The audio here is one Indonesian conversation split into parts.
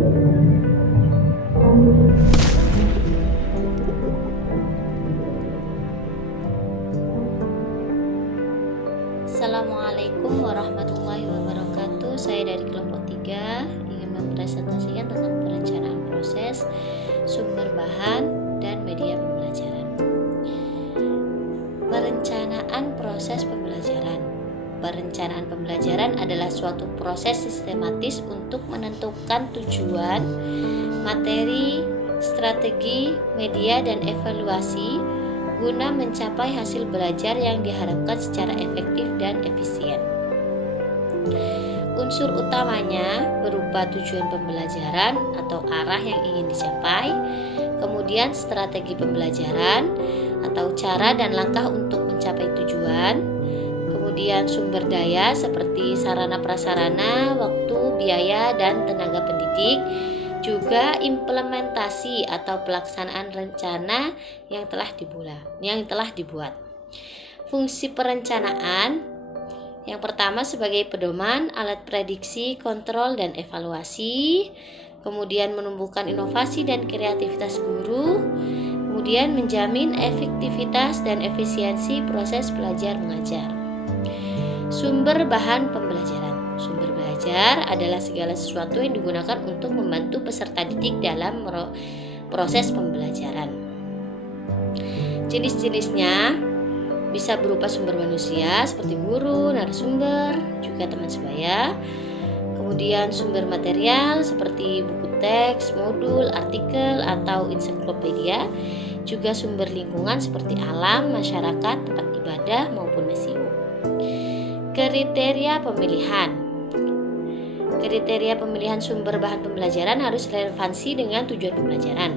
Assalamualaikum warahmatullahi wabarakatuh. Saya dari kelompok 3 ingin mempresentasikan tentang perencanaan proses, sumber bahan, dan media pembelajaran. Perencanaan proses pembelajaran. Perencanaan pembelajaran adalah suatu proses sistematis untuk menentukan tujuan, materi, strategi, media, dan evaluasi guna mencapai hasil belajar yang diharapkan secara efektif dan efisien. Unsur utamanya berupa tujuan pembelajaran atau arah yang ingin dicapai, kemudian strategi pembelajaran atau cara dan langkah untuk mencapai tujuan, kemudian sumber daya seperti sarana prasarana, waktu, biaya, dan tenaga pendidik, juga implementasi atau pelaksanaan rencana yang telah dibuat. Fungsi perencanaan yang pertama sebagai pedoman, alat prediksi, kontrol, dan evaluasi, kemudian menumbuhkan inovasi dan kreativitas guru, kemudian menjamin efektivitas dan efisiensi proses belajar mengajar. Sumber bahan pembelajaran. Sumber belajar adalah segala sesuatu yang digunakan untuk membantu peserta didik dalam proses pembelajaran. Jenis-jenisnya bisa berupa sumber manusia seperti guru, narasumber, juga teman sebaya. Kemudian sumber material seperti buku teks, modul, artikel, atau ensiklopedia. Juga sumber lingkungan seperti alam, masyarakat, tempat ibadah, maupun museum. Kriteria pemilihan. Kriteria pemilihan sumber bahan pembelajaran harus relevansi dengan tujuan pembelajaran.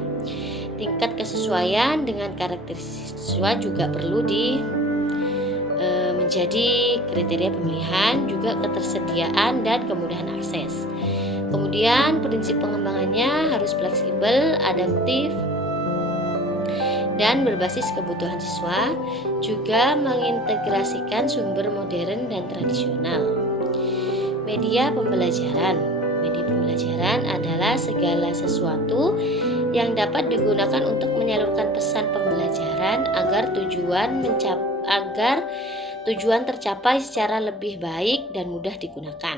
Tingkat kesesuaian dengan karakteristik siswa juga perlu menjadi kriteria pemilihan, juga ketersediaan dan kemudahan akses. Kemudian prinsip pengembangannya harus fleksibel, adaptif, dan berbasis kebutuhan siswa, juga mengintegrasikan sumber modern dan tradisional. Media pembelajaran. Media pembelajaran adalah segala sesuatu yang dapat digunakan untuk menyalurkan pesan pembelajaran agar tujuan tercapai secara lebih baik dan mudah digunakan.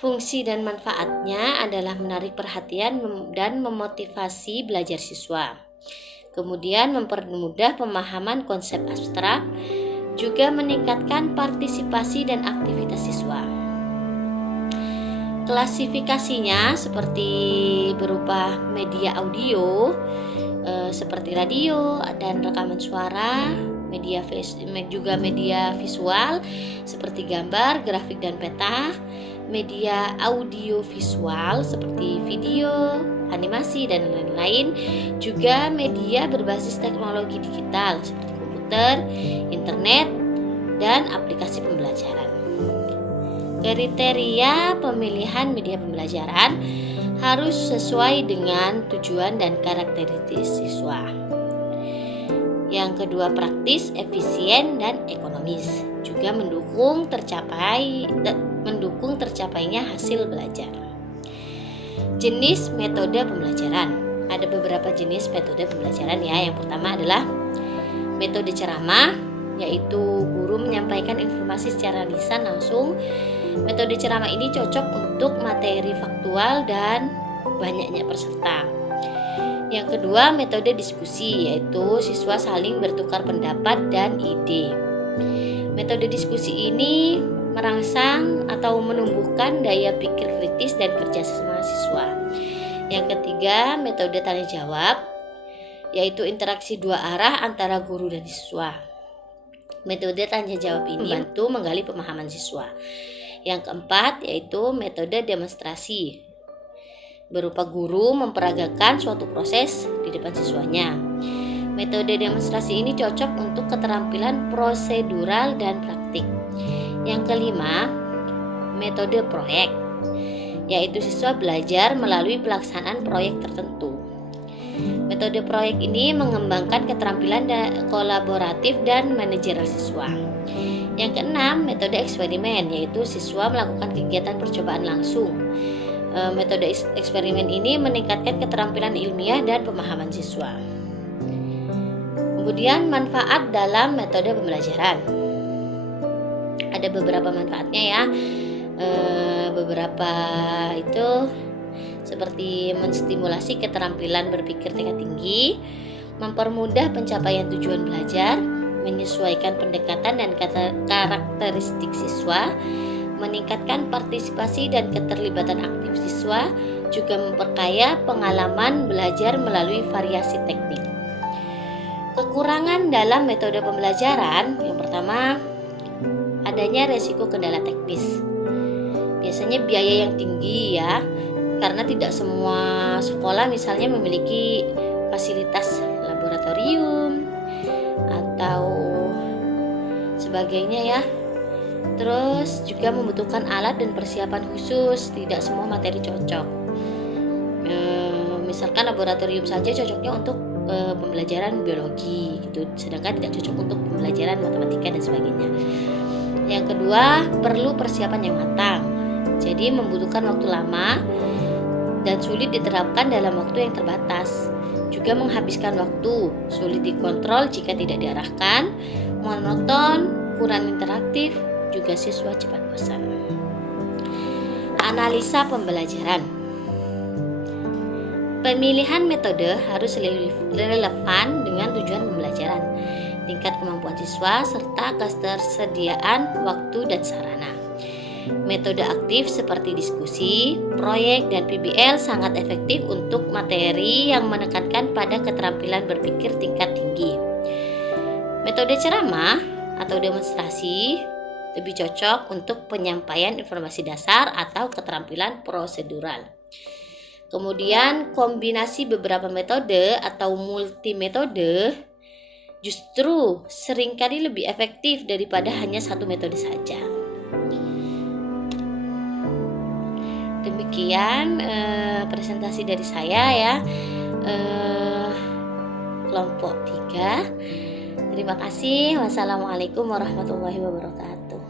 Fungsi dan manfaatnya adalah menarik perhatian dan memotivasi belajar siswa. Kemudian mempermudah pemahaman konsep abstrak, juga meningkatkan partisipasi dan aktivitas siswa. Klasifikasinya seperti berupa media audio, seperti radio dan rekaman suara, juga media visual seperti gambar, grafik, dan peta, media audio visual seperti video, animasi, dan lain-lain, juga media berbasis teknologi digital seperti komputer, internet, dan aplikasi pembelajaran. Kriteria pemilihan media pembelajaran harus sesuai dengan tujuan dan karakteristik siswa. Yang kedua, praktis, efisien, dan ekonomis, juga mendukung tercapainya hasil belajar. Jenis metode pembelajaran. Ada beberapa jenis metode pembelajaran ya. Yang pertama adalah metode ceramah, yaitu guru menyampaikan informasi secara lisan langsung. Metode ceramah ini cocok untuk materi faktual dan banyaknya peserta. Yang kedua, metode diskusi, yaitu siswa saling bertukar pendapat dan ide. Metode diskusi ini merangsang atau menumbuhkan daya pikir kritis dan kerjasama siswa. Yang ketiga, metode tanya jawab, yaitu interaksi dua arah antara guru dan siswa. Metode tanya jawab ini membantu menggali pemahaman siswa. Yang keempat, yaitu metode demonstrasi, berupa guru memperagakan suatu proses di depan siswanya. Metode demonstrasi ini cocok untuk keterampilan prosedural dan praktik. Yang kelima, metode proyek, yaitu siswa belajar melalui pelaksanaan proyek tertentu. Metode proyek ini mengembangkan keterampilan kolaboratif dan manajerial siswa. Yang keenam, metode eksperimen, yaitu siswa melakukan kegiatan percobaan langsung. Metode eksperimen ini meningkatkan keterampilan ilmiah dan pemahaman siswa. Kemudian manfaat dalam metode pembelajaran. Ada beberapa manfaatnya ya. Beberapa itu seperti menstimulasi keterampilan berpikir tingkat tinggi, mempermudah pencapaian tujuan belajar, menyesuaikan pendekatan dan karakteristik siswa, meningkatkan partisipasi dan keterlibatan aktif siswa, juga memperkaya pengalaman belajar melalui variasi teknik. Kekurangan dalam metode pembelajaran, yang pertama, adanya resiko kendala teknis. Biasanya biaya yang tinggi ya, karena tidak semua sekolah misalnya memiliki fasilitas laboratorium atau sebagainya ya. Terus juga membutuhkan alat dan persiapan khusus, tidak semua materi cocok. Misalkan laboratorium saja cocoknya untuk pembelajaran biologi gitu, sedangkan tidak cocok untuk pembelajaran matematika dan sebagainya. Yang kedua, perlu persiapan yang matang. Jadi membutuhkan waktu lama dan sulit diterapkan dalam waktu yang terbatas. Juga menghabiskan waktu, sulit dikontrol jika tidak diarahkan, monoton, kurang interaktif, juga siswa cepat bosan. Analisa pembelajaran. Pemilihan metode harus relevan dengan tujuan pembelajaran, tingkat kemampuan siswa, serta ketersediaan waktu dan sarana. Metode aktif seperti diskusi, proyek, dan PBL sangat efektif untuk materi yang menekankan pada keterampilan berpikir tingkat tinggi. Metode ceramah atau demonstrasi lebih cocok untuk penyampaian informasi dasar atau keterampilan prosedural. Kemudian kombinasi beberapa metode atau multimetode justru seringkali lebih efektif daripada hanya satu metode saja. Demikian presentasi dari saya ya, kelompok 3. Terima kasih. Wassalamualaikum warahmatullahi wabarakatuh.